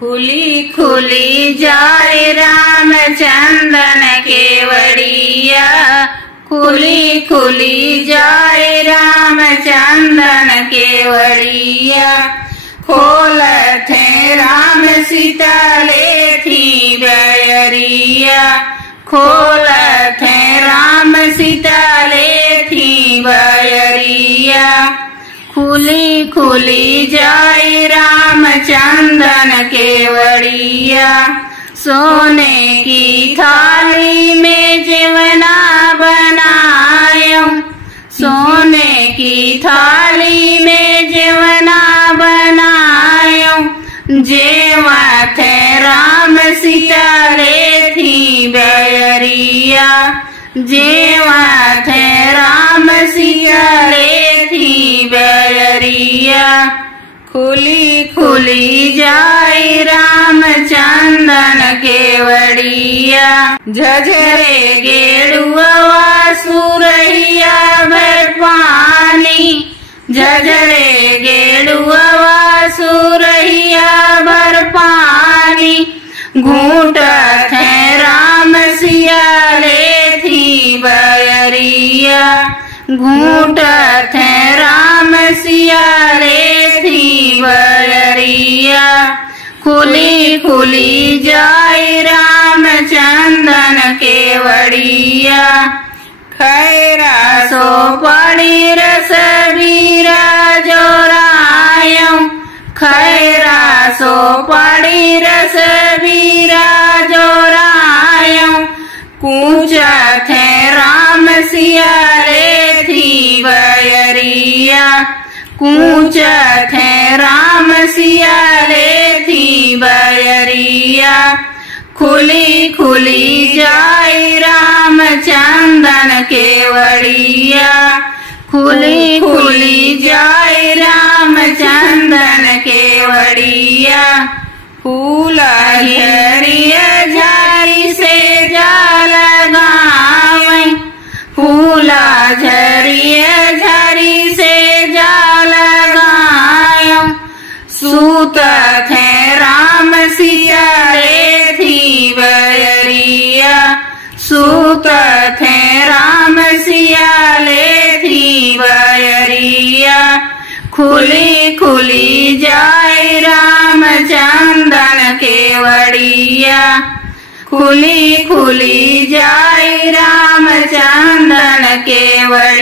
खुली खुली जाए रामचंदन केवड़िया, खुली खुली जाए रामचंदन केवड़िया। खोलत है राम सीता लेथी बयरिया, खोलत है राम सीता लेथी बयरिया। खुली खुली जाए रामचंदन केवड़िया, सोने की थाली में जेवना बनायो, सोने की थाली में जेवना बनायो। जेवत है राम सीता लेथी बयरिया, जेवत है राम सीता लेथी बयरिया। खुली खुली जाए रामचंदन केवड़िया, झझरे गेरुआ सुरहिया भर पानी, झझरे गेरुआ सुरहिया भर पानी। घूंटत है राम सिया लेथी बयरिया, घूंटत है राम सिया लेथी बयरिया। खुली खुली जाए रामचंदन केवड़िया, खैरा सो पड़ी रस बीरा जोरायो, खैरा सो पड़ी रस बीरा जोरायो। कूचत है राम सिया लेथी बयरिया, कूचत है राम सिया लेथी बयरिया। खुली खुली जाए रामचंदन केवड़िया, खुली खुली जाए रामचंदन केवड़िया। फूल हरिया झारी से जा लगावे, फूल झरिया झारी से जा लगायो। सूतत है राम सिया लेथी बयरिया, सूतत है राम सिया लेथी बयरिया। खुली खुली जाए रामचंदन केवड़िया, खुली खुली जाए रामचंदन केवड़िया।